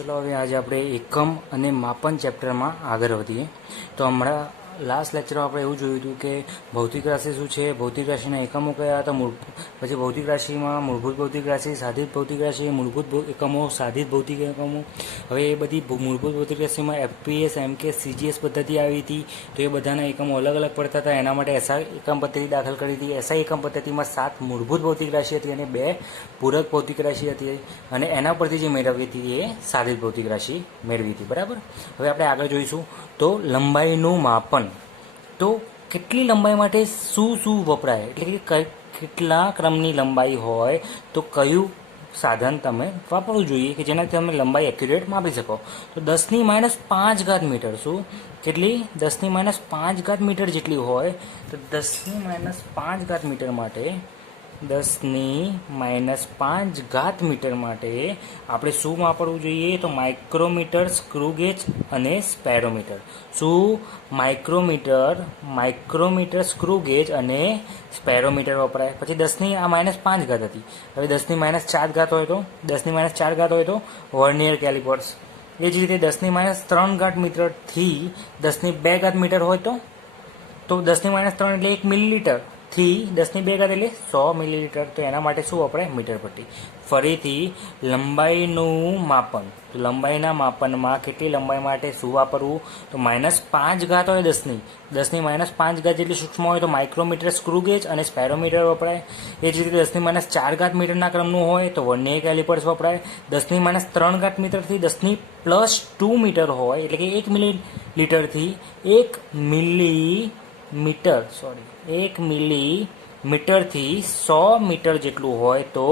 ચલો હવે આજે આપણે એકમ અને માપન ચેપ્ટરમાં આગળ વધીએ. તો હમણાં લાસ્ટ લેક્ચરમાં આપણે એવું જોયું હતું કે ભૌતિક રાશિ શું છે, ભૌતિક રાશિના એકમો કયા હતા, પછી ભૌતિક રાશિમાં મૂળભૂત ભૌતિક રાશિ, સાધિત ભૌતિક રાશિ, મૂળભૂત એકમો, સાધિત ભૌતિક એકમો. હવે એ બધી મૂળભૂત ભૌતિક રાશિમાં એફપીએસ, એમકે, સીજીએસ પદ્ધતિ આવી હતી. તો એ બધાના એકમો અલગ અલગ પડતા હતા. એના માટે એસઆઈ એકમ પદ્ધતિ દાખલ કરી હતી. એસઆઈ એકમ પદ્ધતિમાં 7 મૂળભૂત ભૌતિક રાશિ હતી અને 2 પૂરક ભૌતિક રાશિ હતી, અને એના પરથી જે મેળવી હતી એ સાધિત ભૌતિક રાશિ મેળવી હતી. બરાબર. હવે આપણે આગળ જોઈશું. તો લંબાઈનું માપન. તો કેટલી લંબાઈ માટે શું શું વપરાય, એટલે કે કેટલા ક્રમની લંબાઈ હોય તો કયું સાધન તમે વાપરવું જોઈએ કે જેનાથી તમે લંબાઈ એક્યુરેટ માપી શકો. તો 10⁻5 મીટર, શું કેટલી 10⁻5 મીટર જેટલી હોય. તો 10⁻5 મીટર માટે 10⁻5 મીટર માટે આપણે શું વાપરવું જોઈએ? તો માઇક્રોમીટર, સ્ક્રૂ ગેજ અને સ્પેરોમીટર. શું? માઇક્રોમીટર, સ્ક્રૂ ગેજ અને સ્પેરોમીટર વપરાય. પછી 10⁻5 હતી. હવે 10⁻4 હોય તો 10⁻4 હોય તો વર્નિયર કેલિપર્સ. એ જ રીતે 10⁻3 મીટરથી 10⁻2 મીટર હોય તો 10⁻3 એટલે 1 મિલીલીટર થી 10⁻2 એટલે 100 મિલીલીટર. તો એના માટે શું વપરાય? મીટર પટ્ટી. ફરીથી લંબાઈનું માપન. તો લંબાઈના માપનમાં કેટલી લંબાઈ માટે શું વાપરવું? તો -5 હોય 10⁻5 જેટલી સૂક્ષ્મ હોય તો માઇક્રોમીટર, સ્ક્રૂ ગેજ અને સ્પેરોમીટર વપરાય. એ જ રીતે 10⁻4 મીટરના ક્રમનું હોય તો વર્નિયર કેલિપર્સ વપરાય. 10⁻3 મીટરથી 10⁻2 મીટર હોય એટલે કે 1 મિલીલીટરથી 1 મિલીમીટરથી 100 મીટર જેટલું હોય તો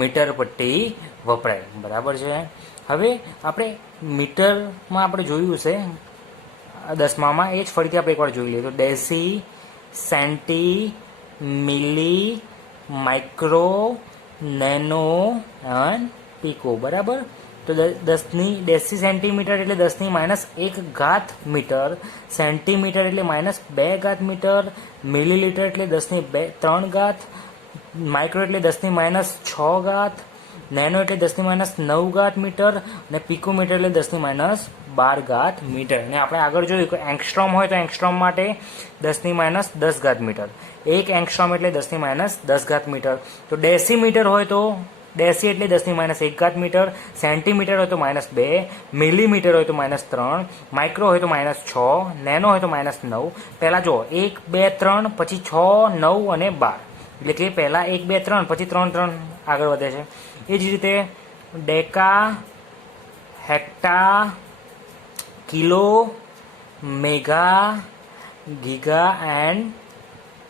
મીટર પટ્ટી વપરાય. બરાબર છે. હવે આપણે મીટરમાં આપણે જોયું છે 10માં, એ જ ફરીથી આપણે એકવાર જોઈ લઈએ. તો ડેસી, સેન્ટી, મિલી, માઇક્રો, નેનો અને પીકો. બરાબર. તો 10 સેન્ટીમીટર એટલે 10⁻1 મીટર, સેન્ટીમીટર એટલે -2 મીટર, મિલીલીટર એટલે 10⁻3, માઇક્રો એટલે 10⁻6, નેનો એટલે 10⁻9 મીટર અને પિકોમીટર એટલે 10⁻12 મીટર. અને આપણે આગળ જોયું કે એંગસ્ટ્રોમ હોય તો એંગસ્ટ્રોમ માટે 10⁻10 મીટર, 1 એંગસ્ટ્રોમ એટલે 10⁻10 મીટર. તો ડેસીમીટર હોય તો ડેસી એટલે 10⁻1 મીટર, સેન્ટીમીટર હોય તો -2, મિલીમીટર હોય તો -3, માઇક્રો હોય તો -6, નેનો હોય તો -9. પહેલાં જો 1, 2, 3, પછી 6, 9 અને 12. એટલે કે પહેલાં 1, 2, 3, પછી 3, 3 આગળ વધે છે. એ જ રીતે deca, hecto, kilo, mega, giga and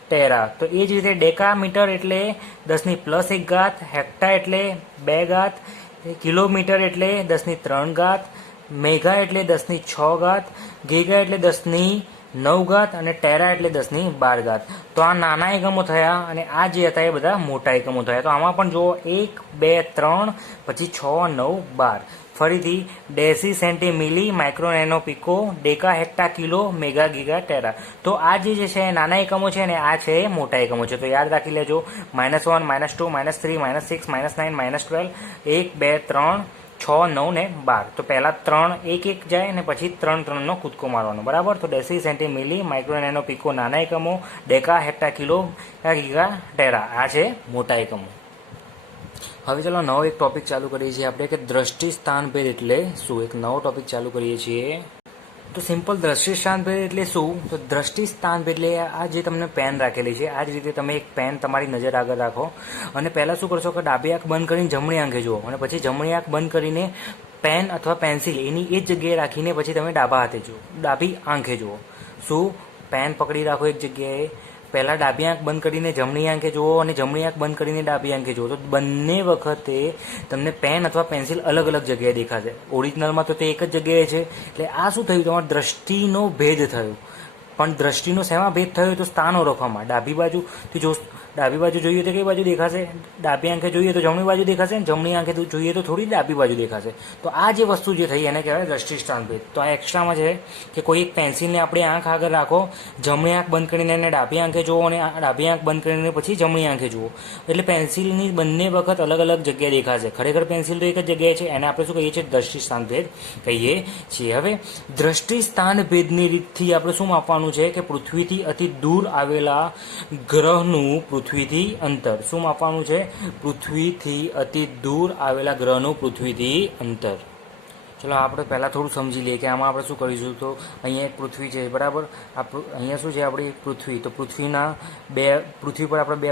tera. તો એ જ રીતે ડેકામીટર એટલે 10⁻1, હેક્ટા એટલે 2, કિલોમીટર એટલે 10⁻3, મેગા એટલે 10⁻6, ગીગા એટલે 10⁻9 અને ટેરા એટલે 10⁻12. તો આ નાના એકમો થયા અને આ જે હતા એ બધા મોટા એકમો થયા. તો આમાં પણ જુઓ 1, 2, 3, પછી 6, 9, 12. ફરીથી deci, centi, milli, micro, nano, pico, deca, hecto, kilo, mega, giga, tera. તો આ જે છે નાના એકમો છે ને આ છે મોટા એકમો છે. તો યાદ રાખી લેજો. -1, -2, -3, -6, -9, -12, 1, 2, 3, 6, 9 ને 12. તો પહેલાં 3 1 1 જાય ને પછી 3 3નો કૂદકો મારવાનો. બરાબર. તો ડેસી, centi, milli, micro, nano, pico નાના એકમો, deca, hecto, kilo, giga, Terra આ છે મોટા એકમો. હવે ચાલો નવો એક ટોપિક ચાલુ કરીએ છીએ આપણે કે દ્રષ્ટિ સ્થાનભેદ એટલે શું. એક નવો ટોપિક ચાલુ કરીએ છીએ. તો સિમ્પલ દ્રષ્ટિ સ્થાનભેદ એટલે શું? તો દ્રષ્ટિ સ્થાનભેદ એટલે આ જે તમને પેન રાખેલી છે આ જ રીતે તમે એક પેન તમારી નજર આગળ રાખો અને પહેલાં શું કરશો કે ડાબી આંખ બંધ કરીને જમણી આંખે જુઓ અને પછી જમણી આંખ બંધ કરીને પેન અથવા પેન્સિલ એની એ જ જગ્યાએ રાખીને પછી તમે ડાબા હાથે જુઓ, ડાબી આંખે જુઓ. શું? પેન પકડી રાખો એક જગ્યાએ, પહેલાં ડાબી આંખ બંધ કરીને જમણી આંખે જુઓ અને જમણી આંખ બંધ કરીને ડાબી આંખે જુઓ. તો બંને વખતે તમને પેન અથવા પેન્સિલ અલગ અલગ જગ્યાએ દેખાશે. ઓરિજિનલમાં તો તે એક જ જગ્યાએ છે. એટલે આ શું થયું? તમારા દ્રષ્ટિનો ભેદ થયો. પણ દ્રષ્ટિનો શેમાં ભેદ થયો? તો સ્થાન ઓળખવામાં. ડાબી બાજુથી જો ડાબી બાજુ જોઈએ તો કઈ બાજુ દેખાશે? ડાબી આંખે જોઈએ તો જમણી બાજુ દેખાશે ને જમણી આંખે જોઈએ તો થોડી ડાબી બાજુ દેખાશે. તો આ જે વસ્તુ જે થઈ એને કહેવાય દ્રષ્ટિસ્થાન ભેદ. તો આ એક્સ્ટ્રામાં છે કે કોઈ એક પેન્સિલને આપણે આંખ આગળ રાખો, જમણી આંખ બંધ કરીને એને ડાબી આંખે જુઓ અને ડાબી આંખ બંધ કરીને પછી જમણી આંખે જુઓ, એટલે પેન્સિલની બંને વખત અલગ અલગ જગ્યાએ દેખાશે. ખરેખર પેન્સિલ તો એક જ જગ્યાએ છે, એને આપણે શું કહીએ છીએ? દ્રષ્ટિસ્થાન ભેદ કહીએ છીએ. હવે દ્રષ્ટિસ્થાન ભેદની રીતથી આપણે શું માપવાનું છે કે પૃથ્વીથી અતિ દૂર આવેલા ગ્રહનું પૃથ્વીથી અંતર. શું માપવાનું છે? પૃથ્વીથી અતિ દૂર આવેલા ગ્રહનું પૃથ્વીથી અંતર. ચલો આપણે પહેલાં થોડું સમજી લઈએ કે આમાં આપણે શું કરીશું. તો અહીંયા એક પૃથ્વી છે, બરાબર. અહીંયા શું છે? આપણી પૃથ્વી. તો પૃથ્વી પર આપણે બે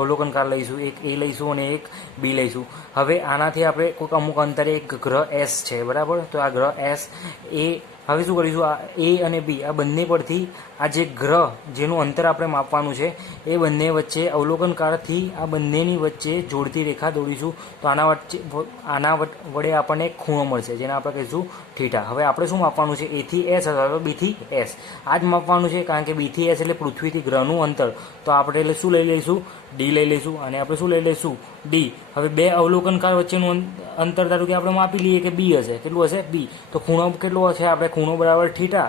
અવલોકનકાર લઈશું, એક એ લઈશું અને એક બી લઈશું. હવે આનાથી આપણે કોઈક અમુક અંતરે એક ગ્રહ એસ છે, બરાબર. તો આ ગ્રહ એસ એ હવે શું કરીશું? આ એ અને બી આ બંને પરથી આ જે ગ્રહ જેનું અંતર આપણે માપવાનું છે એ બંને વચ્ચે અવલોકનકારથી આ બંનેની વચ્ચે જોડતી રેખા દોરીશું. તો આના વડે આપણને એક ખૂણો મળશે જેને આપણે કહીશું થીટા. હવે આપણે શું માપવાનું છે? એથી એસ અથવા તો બીથી એસ. આ જ માપવાનું છે, કારણ કે બીથી એસ એટલે પૃથ્વીથી ગ્રહનું અંતર. તો આપણે એટલે શું લઈ લઈશું? ડી લઈ લઈશું. અને આપણે શું લઈ લઈશું? ડી. હવે બે અવલોકનકાર વચ્ચેનું અંતર ધારો કે આપણે માપી લઈએ કે બી હશે. કેટલું હશે? બી. તો ખૂણો કેટલો હશે? આપણે ખૂણો બરાબર થીટા.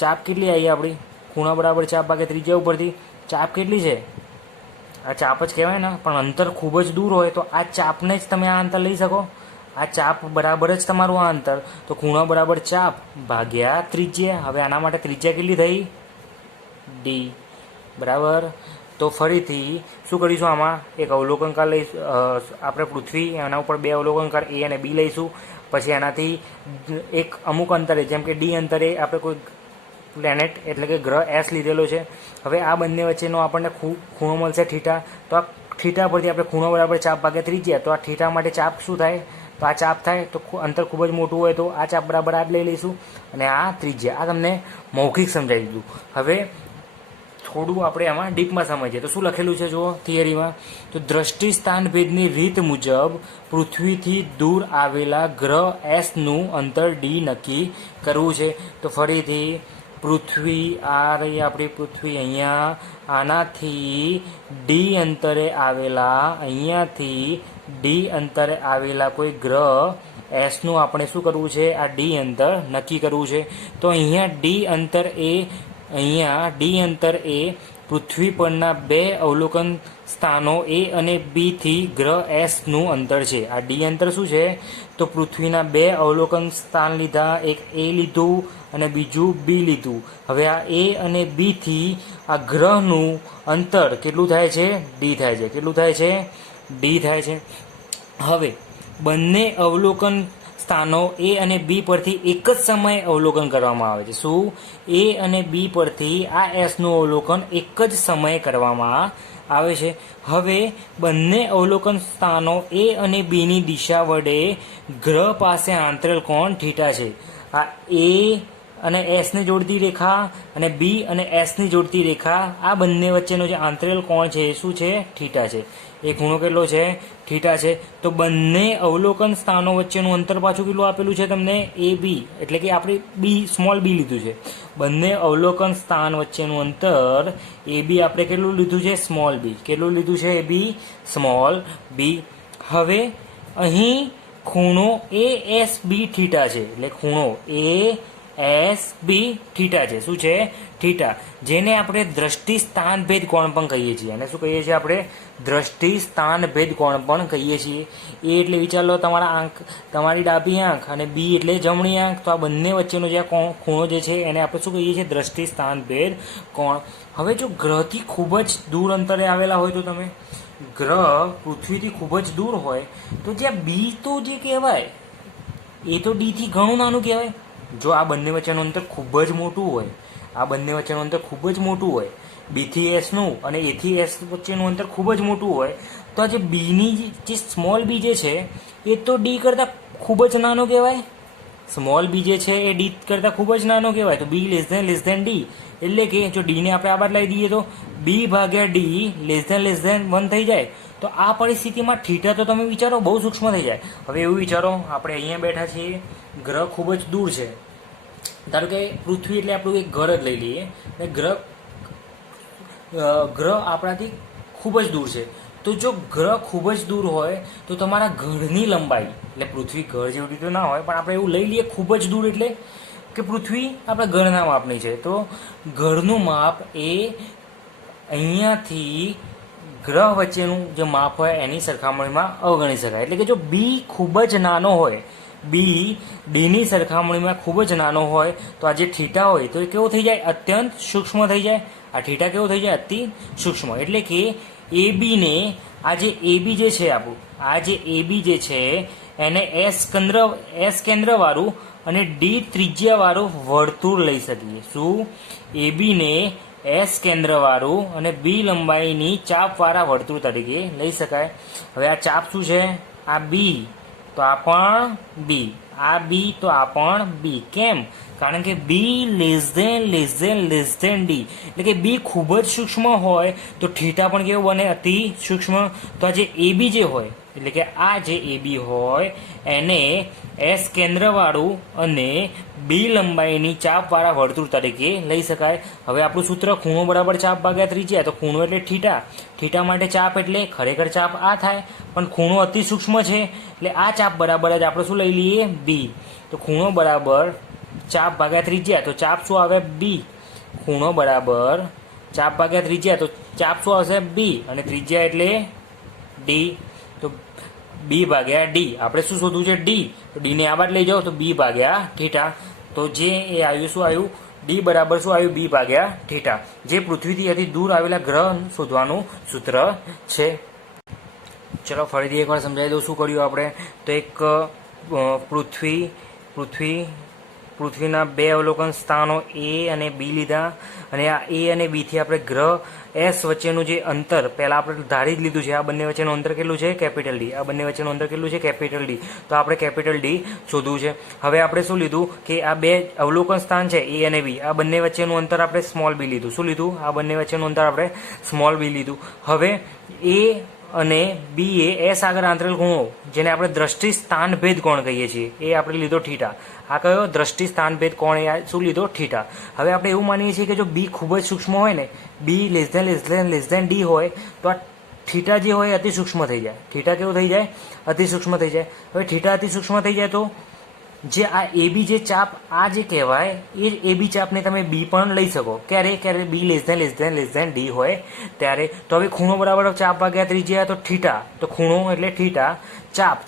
ચાપ કેટલી આવી આપણી? ખૂણા બરાબર ચાપ ભાગે ત્રિજ્યા ઉપરથી. ચાપ કેટલી છે? આ ચાપ જ કહેવાય ને. પણ અંતર ખૂબ જ દૂર હોય તો આ ચાપને જ તમે આ અંતર લઈ શકો. આ ચાપ બરાબર જ તમારું આ અંતર. તો ખૂણો બરાબર ચાપ ભાગ્યા ત્રિજ્યા. હવે આના માટે ત્રિજ્યા કેટલી થઈ? ડી, બરાબર. તો ફરીથી શું કરીશું? આમાં એક અવલોકનકાર લઈશું. આપણે પૃથ્વી, એના ઉપર બે અવલોકનકાર એ અને બી લઈશું. પછી એનાથી એક અમુક અંતરે, જેમ કે ડી અંતરે આપણે કોઈ પ્લેનેટ એટલે કે ગ્રહ એસ લીધેલો છે. હવે આ બંને વચ્ચેનો આપણને ખૂણો મળશે થીટા. તો આ થીટા પરથી આપણે ખૂણો બરાબર ચાપ ભાગે ત્રિજ્યા. તો આ થીટા માટે ચાપ શું થાય? તો આ ચાપ થાય. તો અંતર ખૂબ જ મોટું હોય તો આ ચાપ બરાબર આ જ લઈ લઈશું અને આ ત્રિજ્યા. આ તમને મૌખિક સમજાવી દીધું. હવે થોડું આપણે આમાં ડીપમાં સમજીએ તો શું લખેલું છે જુઓ થિયરીમાં. તો દ્રષ્ટિસ્થાન ભેદની રીત મુજબ પૃથ્વીથી દૂર આવેલા ગ્રહ એસનું અંતર ડી નક્કી કરવું છે. તો ફરીથી પૃથ્વી, આ રહી આપણી પૃથ્વી, અહીંયા આનાથી ડી અંતરે આવેલા, અહીંયાથી ડી અંતરે આવેલા કોઈ ગ્રહ એસનું આપણે શું કરવું છે? આ ડી અંતર નક્કી કરવું છે. તો અહીંયા ડી અંતર એ પૃથ્વી પરના બે અવલોકન સ્થાનો એ અને બીથી ગ્રહ એસનું અંતર છે. આ ડી અંતર શું છે? તો પૃથ્વીના બે અવલોકન સ્થાન લીધા, એક એ લીધું અને બીજું બી લીધું. હવે આ એ અને બીથી આ ગ્રહનું અંતર કેટલું થાય છે? ડી થાય છે. કેટલું થાય છે? ડી થાય છે. હવે બંને અવલોકન સ્થાનો એ અને બી પરથી એક જ સમયે અવલોકન કરવામાં આવે છે. શું? એ અને બી પરથી આ એસનું અવલોકન એક જ સમયે કરવામાં આવે છે. હવે બંને અવલોકન સ્થાનો એ અને બીની દિશા વડે ગ્રહ પાસે આંતરેલ કોણ થીટા છે. આ એ અને એસને જોડતી રેખા અને બી અને એસની જોડતી રેખા, આ બંને વચ્ચેનો જે આંતરેલ કોણ છે એ શું છે? થીટા છે. એ ખૂણો કેટલો છે? થીટા છે. તો બંને અવલોકન સ્થાનો વચ્ચેનું અંતર પાછું કેટલું આપેલું છે તમને? એ બી, એટલે કે આપણે બી સ્મોલ બી લીધું છે. બંને અવલોકન સ્થાન વચ્ચેનું અંતર એ બી આપણે કેટલું લીધું છે? Small B. કેટલું લીધું છે? એ બી સ્મોલ બી. હવે અહીં ખૂણો એ એસ બી થીટા છે. એટલે ખૂણો એ એસ બી થીટા છે. શું છે? થીટા. જેને આપણે દ્રષ્ટિ સ્થાન ભેદ કોણ પણ કહીએ છીએ. અને શું કહીએ છીએ આપણે? દ્રષ્ટિ સ્થાન ભેદ કોણ પણ કહીએ છીએ. એ એટલે વિચાર લો તમારી ડાબી આંખ અને બી એટલે જમણી આંખ. તો આ બંને વચ્ચેનો જે ખૂણો જે છે એને આપણે શું કહીએ છીએ? દ્રષ્ટિ સ્થાન ભેદ કોણ. હવે જો ગ્રહથી ખૂબ જ દૂર અંતરે આવેલા હોય તો તમે ગ્રહ પૃથ્વીથી ખૂબ જ દૂર હોય તો જ્યાં બી તો જે કહેવાય એ તો ડીથી ઘણું નાનું કહેવાય. જો આ બંને વચ્ચેનું અંતર ખૂબ જ મોટું હોય, આ બંને વચ્ચેનું અંતર ખૂબ જ મોટું હોય, બીથી એસનું અને એથી એસ વચ્ચેનું અંતર ખૂબ જ મોટું હોય, તો આ જે બીની જે સ્મોલ બી જે છે એ તો ડી કરતાં ખૂબ જ નાનો કહેવાય. સ્મોલ બી જે છે એ ડી કરતાં ખૂબ જ નાનો કહેવાય. તો બી લેસ ધેન ડી. એટલે કે જો ડીને આપણે આ બાદ લાવી દઈએ તો બી ભાગ્યા ડી લેસ ધેન 1 થઈ જાય. તો આ પરિસ્થિતિમાં થીટા તો તમે વિચારો બહુ સૂક્ષ્મ થઈ જાય. હવે એવું વિચારો, આપણે અહીંયા બેઠા છીએ, ગ્રહ ખૂબ જ દૂર છે. ધારો કે પૃથ્વી એટલે આપણું એક ઘર જ લઈ લઈએ. અને ગ્રહ આપણાથી ખૂબ જ દૂર છે. તો જો ગ્રહ ખૂબ જ દૂર હોય તો તમારા ઘરની લંબાઈ, એટલે પૃથ્વી ઘર જેવી રીતે ના હોય પણ આપણે એવું લઈ લઈએ ખૂબ જ દૂર એટલે કે પૃથ્વી આપણા ઘરના માપની છે. તો ઘરનું માપ એ અહીંયાથી ગ્રહ વચ્ચેનું જે માપ હોય એની સરખામણીમાં અવગણી શકાય. એટલે કે જો બી ખૂબ જ નાનો હોય, બી ડીની સરખામણીમાં ખૂબ જ નાનો હોય તો આ જે થીટા હોય તો એ કેવો થઈ જાય? અત્યંત સૂક્ષ્મ થઈ જાય. આ થીટા કેવો થઈ જાય? અતિ સૂક્ષ્મ. એટલે કે એ બીને, આ જે એ બી જે છે આપણું, આ જે એ બી જે છે એને એસ કેન્દ્રવાળું અને ડી ત્રિજ્યાવાળું વર્તુળ લઈ શકીએ. શું? એ બીને એસ કેન્દ્રવાળું અને બી લંબાઈની ચાપવાળા વર્તુળ તરીકે લઈ શકાય. હવે આ ચાપ શું છે? આ બી તો આ પણ બી, આ બી તો આ પણ બી. કેમ? કારણ કે બી લેસ ધેન ડી, એટલે કે બી ખૂબ જ સૂક્ષ્મ હોય તો થીટા પણ કેવો બને? અતિ સૂક્ષ્મ. તો આ જે એ બી જે હોય, એટલે કે આ જે એ બી હોય એને એસ કેન્દ્રવાળું અને બી લંબાઈની ચાપવાળા વર્તુળ તરીકે લઈ શકાય. હવે આપણું સૂત્ર ખૂણો બરાબર ચાપ ભાગ્યા ત્રિજ્યા. તો ખૂણો એટલે થીટા, થીટા માટે ચાપ એટલે ખરેખર ચાપ આ થાય પણ ખૂણો અતિ સૂક્ષ્મ છે એટલે આ ચાપ બરાબર જ આપણે શું લઈ લઈએ? બી. તો ખૂણો બરાબર ચાપ ભાગ્યા ત્રિજ્યા, તો ચાપ શું આવે? બી. ખૂણો બરાબર ચાપ ભાગ્યા ત્રિજ્યા, તો ચાપ શું આવશે? બી. અને ત્રિજ્યા એટલે ડી. તો બી ભાગ્યા ડી. આપણે શું શોધવું છે? ડી. તો ડીને આ બાદ લઈ જાઓ તો બી ભાગ્યા થીટા. તો જે એ આવ્યું શું આવ્યું? ડી બરાબર શું આવ્યું? બી ભાગ્યા થીટા. જે પૃથ્વીથી અતિ દૂર આવેલા ગ્રહ શોધવાનું સૂત્ર છે. ચલો ફરીથી એકવાર સમજાવી દઉં શું કર્યું આપણે. તો એક પૃથ્વીના બે અવલોકન સ્થાનો એ અને બી લીધા અને આ એ અને બીથી આપણે ગ્રહ એસ વચ્ચેનું જે અંતર પહેલાં આપણે ધારી જ લીધું છે. આ બંને વચ્ચેનું અંતર કેટલું છે? Capital D. આ બંને વચ્ચેનું અંતર કેટલું છે? Capital D. તો આપણે કેપિટલ ડી શોધવું છે. હવે આપણે શું લીધું કે આ બે અવલોકન સ્થાન છે એ અને બી, આ બંને વચ્ચેનું અંતર આપણે સ્મોલ બી લીધું. શું લીધું? આ બંને વચ્ચેનું અંતર આપણે સ્મોલ બી લીધું. હવે એ અને બી એ એસ આગળ આંતરેલ ખૂણો જેને આપણે દ્રષ્ટિ સ્થાનભેદ કોણ કહીએ છીએ એ આપણે લીધો થીટા. આ કયો? દ્રષ્ટિ સ્થાનભેદ કોણ એ શું લીધો? થીટા. હવે આપણે એવું માનીએ છીએ કે જો બી ખૂબ જ સૂક્ષ્મ હોય ને, બી લેસ ધેન ડી હોય તો આ થીટા જે હોય અતિ સૂક્ષ્મ થઈ જાય. થીટા કેવું થઈ જાય? અતિ સૂક્ષ્મ થઈ જાય. હવે થીટા અતિ સૂક્ષ્મ થઈ જાય તો જે આ એ બી જે ચાપ આ જે કહેવાય એ એ બી ચાપને તમે બી પણ લઈ શકો. ક્યારે બી લેસ ધેન ડી હોય ત્યારે. તો હવે ખૂણો બરાબર ચાપ ભાગ્યા ત્રિજ્યા, તો થીટા. તો ખૂણો એટલે થીટા,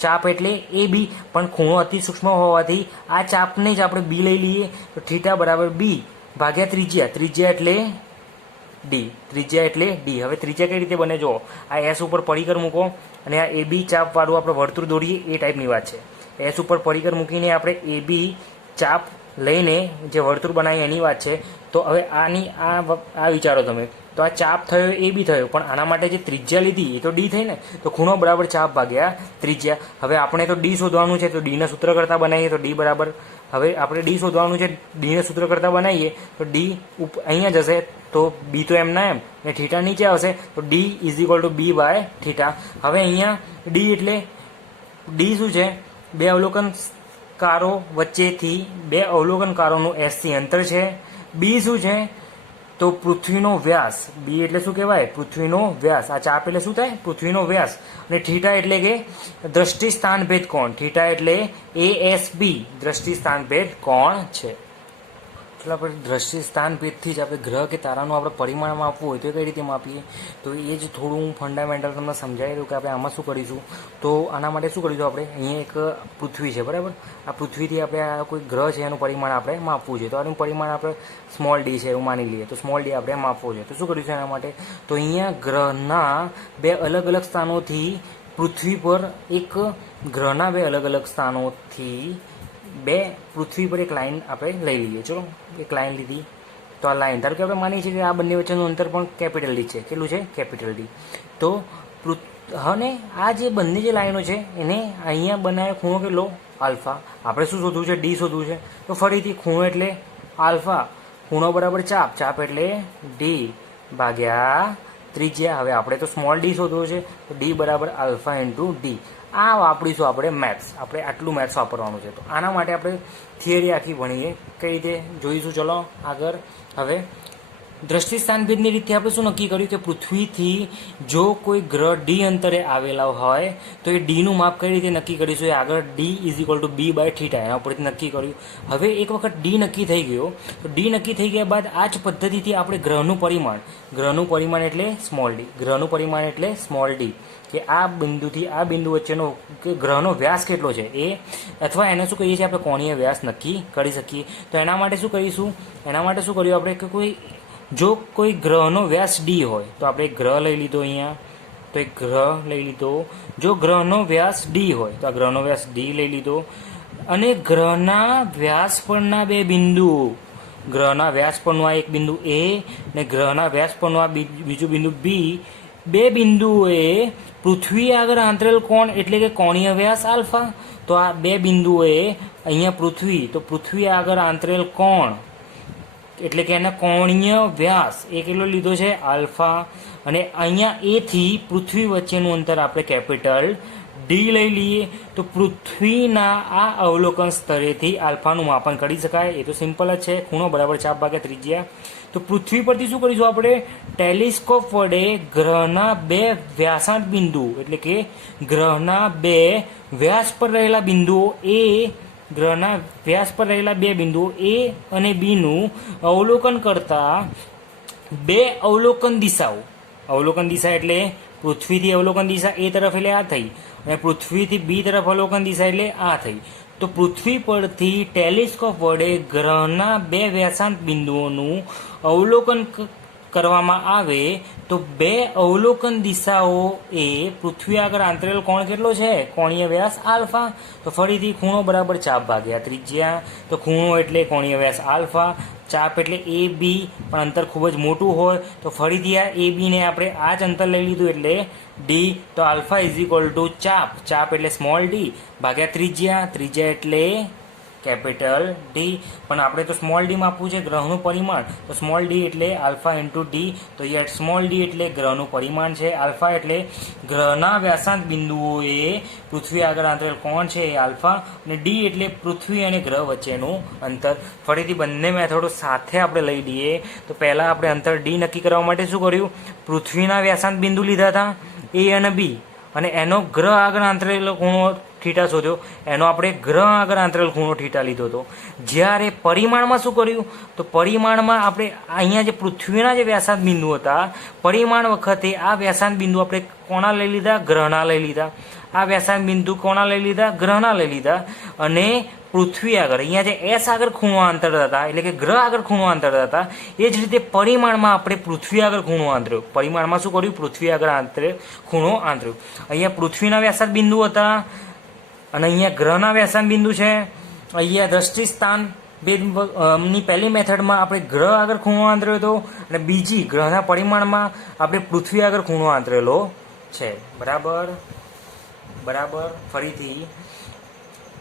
ચાપ એટલે એ બી પણ ખૂણો અતિ સૂક્ષ્મ હોવાથી આ ચાપને જ આપણે બી લઈ લઈએ. તો થીટા બરાબર બી ભાગ્યા ત્રિજ્યા એટલે ડી. હવે ત્રિજ્યા કઈ રીતે બને? જો આ એસ ઉપર પરિકર મૂકો અને આ એ બી ચાપ વાળું આપણે વર્તુળ દોરીએ એ ટાઈપની વાત છે. એસ ઉપર પરિકર મૂકીને આપણે એ બી ચાપ લઈને જે વર્તુળ બનાવી એની વાત છે. તો હવે આની આ વિચારો તમે. તો આ ચાપ થયો એ બી થયો પણ આના માટે જે ત્રિજ્યા લીધી એ તો ડી થઈ ને. તો ખૂણો બરાબર ચાપ ભાગ્યા ત્રિજ્યા. હવે આપણે તો ડી શોધવાનું છે તો ડીના સૂત્ર કરતા બનાવીએ તો ડી બરાબર, હવે આપણે ડી શોધવાનું છે, ડીના સૂત્ર કરતા બનાવીએ તો ડી અહીંયા જશે તો બી તો એમ ના એમ ને થીટા નીચે આવશે તો D is equal to B by theta. હવે અહીંયા ડી એટલે ડી શું છે? બે અવલોકનકારો વચ્ચેથી બે અવલોકનકારોનું એસથી અંતર છે. બી શું છે? તો પૃથ્વીનો વ્યાસ. બી એટલે શું કહેવાય? પૃથ્વીનો વ્યાસ. આ ચાપ એટલે શું થાય? પૃથ્વીનો વ્યાસ. અને થીટા એટલે કે દ્રષ્ટિ સ્થાનભેદ કોણ. થીટા એટલે ASB દ્રષ્ટિ સ્થાનભેદ કોણ છે. એટલે આપણે દ્રષ્ટિ સ્થાનભેદથી જ આપણે ગ્રહ કે તારાનું આપણે પરિમાણ માપવું હોય તો એ કઈ રીતે માપીએ? તો એ જ થોડું હું ફંડામેન્ટલ તમને સમજાવી દઉં કે આપણે આમાં શું કરીશું. તો આના માટે શું કરીશું? આપણે અહીંયા એક પૃથ્વી છે બરાબર. આ પૃથ્વીથી આપણે આ કોઈ ગ્રહ છે એનું પરિમાણ આપણે માપવું છે. તો આનું પરિમાણ આપણે સ્મોલ ડી છે એવું માની લઈએ. તો સ્મોલ ડી આપણે માપવું છે. તો શું કરીશું એના માટે? તો અહીંયા ગ્રહના બે અલગ અલગ સ્થાનોથી પૃથ્વી પર એક ગ્રહના બે અલગ અલગ સ્થાનોથી પૃથ્વી પર એક લાઈન આપણે લઈ લઈએ. ચલો એક લાઈન લીધી તો આ લાઈન ધારો કે આપણે માનીએ છીએ કે આ બંને વચ્ચેનું અંતર પણ કેપિટલ ડી છે. કેટલું છે? Capital D. તો અને આ જે બંને જે લાઈનો છે એને અહીંયા બનાવે ખૂણો કેટલો? આલ્ફા. આપણે શું શોધવું છે? ડી શોધવું છે. તો ફરીથી ખૂણો એટલે આલ્ફા, ખૂણો બરાબર ચાપ એટલે ડી ભાગ્યા ત્રિજ્યા. હવે આપણે તો સ્મોલ ડી શોધવું છે તો ડી બરાબર આલ્ફા ઇન્ટુ ડી. આ વાપરીશું આપણે મેથ્સ. આપણે આટલું મેથ્સ વાપરવાનું છે. તો આના માટે આપણે થિયરી આખી ભણીએ કઈ રીતે જોઈશું. ચલો આગળ. હવે દ્રષ્ટિ સ્થાનભેદની રીતે આપણે શું નક્કી કર્યું કે પૃથ્વીથી જો કોઈ ગ્રહ ડી અંતરે આવેલા હોય તો એ ડીનું માપ કઈ રીતે નક્કી કરીશું, એ આગળ D is equal to B by theta એના ઉપરથી નક્કી કર્યું. હવે એક વખત ડી નક્કી થઈ ગયો તો ડી નક્કી થઈ ગયા બાદ આ જ પદ્ધતિથી આપણે ગ્રહનું પરિમાણ એટલે સ્મોલ ડી, ગ્રહનું પરિમાણ એટલે સ્મોલ ડી, કે આ બિંદુથી આ બિંદુ વચ્ચેનો કે ગ્રહનો વ્યાસ કેટલો છે એ, અથવા એને શું કહીએ છીએ આપણે કોણીય વ્યાસ નક્કી કરી શકીએ. તો એના માટે શું કરીશું, એના માટે શું કર્યું આપણે કે જો કોઈ ગ્રહનો વ્યાસ ડી હોય તો આપણે એક ગ્રહ લઈ લીધો અહીંયા, તો એક ગ્રહ લઈ લીધો. જો ગ્રહનો વ્યાસ ડી હોય તો આ ગ્રહનો વ્યાસ ડી લઈ લીધો, અને ગ્રહના વ્યાસ પરના બે બિંદુ, ગ્રહના વ્યાસ પરનું આ એક બિંદુ એ અને ગ્રહના વ્યાસ પરનું આ બીજું બિંદુ બી, બે બિંદુઓએ પૃથ્વી આગળ આંતરેલ કોણ એટલે કે કોણીય વ્યાસ આલ્ફા. તો આ બે બિંદુઓએ અહીંયા પૃથ્વી આગળ આંતરેલ કોણ એટલે કે એના કોણીય વ્યાસ એ કેટલો લીધો છે આલ્ફા, અને અહીંયા એથી પૃથ્વી વચ્ચેનું અંતર આપણે કેપિટલ ડી લઈ લઈએ. તો પૃથ્વીના આ અવલોકન સ્તરેથી આલ્ફાનું માપન કરી શકાય. એ તો સિમ્પલ જ છે, ખૂણો બરાબર ચાપ ભાગ્યા ત્રિજ્યા. તો પૃથ્વી પરથી શું કરીશું આપણે, ટેલિસ્કોપ વડે ગ્રહના બે વ્યાસાંત બિંદુ એટલે કે ગ્રહના બે વ્યાસ પર રહેલા બિંદુઓ એ, ગ્રહના વ્યાસ પર રહેલા બે બિંદુઓ એ અને બીનું અવલોકન કરતા બે અવલોકન દિશા એટલે પૃથ્વીથી અવલોકન દિશા એ તરફ એટલે આ થઈ, અને પૃથ્વીથી બી તરફ અવલોકન દિશા એટલે આ થઈ. તો પૃથ્વી પરથી ટેલિસ્કોપ વડે ગ્રહના બે વ્યાસાંત બિંદુઓનું અવલોકન કરવામાં આવે તો બે અવલોકન દિશાઓ એ પૃથ્વી આગળ આંતરેલ કોણ કેટલો છે, કોણીય વ્યાસ આલ્ફા. તો ફરીથી ખૂણો બરાબર ચાપ ભાગ્યા ત્રિજ્યા. તો ખૂણો એટલે કોણીય વ્યાસ આલ્ફા, ચાપ એટલે એ બી, પણ અંતર ખૂબ જ મોટું હોય તો ફરીથી આ એ બીને આપણે આ જ અંતર લઈ લીધું એટલે ડી. તો આલ્ફા ઇઝ ઇક્વલ ટુ ચાપ એટલે સ્મોલ ડી ભાગ્યા ત્રિજ્યા એટલે કેપિટલ ડી. પણ આપણે તો સ્મોલ ડી માપવું છે ગ્રહનું પરિમાણ, તો સ્મોલ ડી એટલે આલ્ફા ઇન્ટુ ડી. તો અહીંયા સ્મોલ ડી એટલે ગ્રહનું પરિમાણ છે, આલ્ફા એટલે ગ્રહના વ્યાસાંત બિંદુઓએ પૃથ્વી આગળ આંતરેલ કોણ છે એ આલ્ફા, અને ડી એટલે પૃથ્વી અને ગ્રહ વચ્ચેનું અંતર. ફરીથી બંને મેથડો સાથે આપણે લઈ લઈએ. તો પહેલાં આપણે અંતર ડી નક્કી કરવા માટે શું કર્યું, પૃથ્વીના વ્યાસાંત બિંદુ લીધા હતા એ અને બી, અને એનો ગ્રહ આગળ આંતરેલો ખૂણો થીટા શોધ્યો, એનો આપણે ગ્રહ આગળ આંતરેલ ખૂણો થીટા લીધો હતો. જ્યારે પરિમાણમાં શું કર્યું, તો પરિમાણમાં આપણે અહીંયા જે પૃથ્વીના જે વ્યાસાંત બિંદુ હતા, પરિમાણ વખતે આ વ્યાસાંત બિંદુ આપણે કોના લઈ લીધા, ગ્રહના લઈ લીધા. આ વ્યાસાંત બિંદુ કોના લઈ લીધા, ગ્રહના લઈ લીધા. અને પૃથ્વી આગળ અહીંયા જે એસ આગળ ખૂણો આંતર હતા એટલે કે ગ્રહ આગળ ખૂણો આંતર હતા, એ જ રીતે પરિમાણમાં આપણે પૃથ્વી આગળ ખૂણો આંતર્યો. પરિમાણમાં શું કર્યું, પૃથ્વી આગળ ખૂણો આંતર્યો. અહીંયા પૃથ્વીના વ્યાસાંત બિંદુ હતા અને અહીંયા ગ્રહના વ્યાસાંત બિંદુ છે. અહીંયા દ્રષ્ટિ સ્થાન ભેદની પહેલી મેથડમાં આપણે ગ્રહ આગળ ખૂણો આંતર્યો હતો, અને બીજી ગ્રહના પરિમાણમાં આપણે પૃથ્વી આગળ ખૂણો આંતરેલો છે. બરાબર. ફરીથી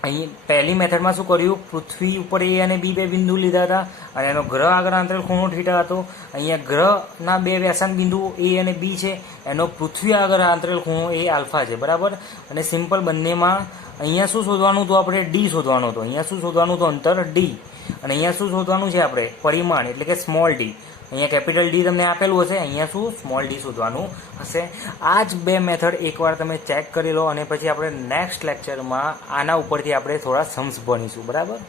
અહીં પહેલી મેથડમાં શું કર્યું, પૃથ્વી ઉપર એ અને બી બે બિંદુ લીધા હતા અને એનો ગ્રહ આગળ આંતરેલ ખૂણો થીટા હતો. અહીંયા ગ્રહના બે વ્યાસાંત બિંદુઓ એ અને બી છે, એનો પૃથ્વી આગળ આંતરેલ ખૂણો એ આલ્ફા છે. બરાબર. અને સિમ્પલ બંનેમાં અહીંયા શું શોધવાનું હતું, આપણે ડી શોધવાનું હતું. અહીંયા શું શોધવાનું હતું, અંતર ડી, અને અહીંયા શું શોધવાનું છે આપણે, પરિમાણ એટલે કે સ્મોલ ડી. અહીંયા કેપિટલ ડી તમને આપેલું હશે, અહીંયા શું સ્મોલ ડી શોધવાનું હશે. આ જ બે મેથડ એકવાર તમે ચેક કરી લો, અને પછી આપણે નેક્સ્ટ લેક્ચરમાં આના ઉપરથી આપણે થોડા સમ્સ ભણીશું. બરાબર.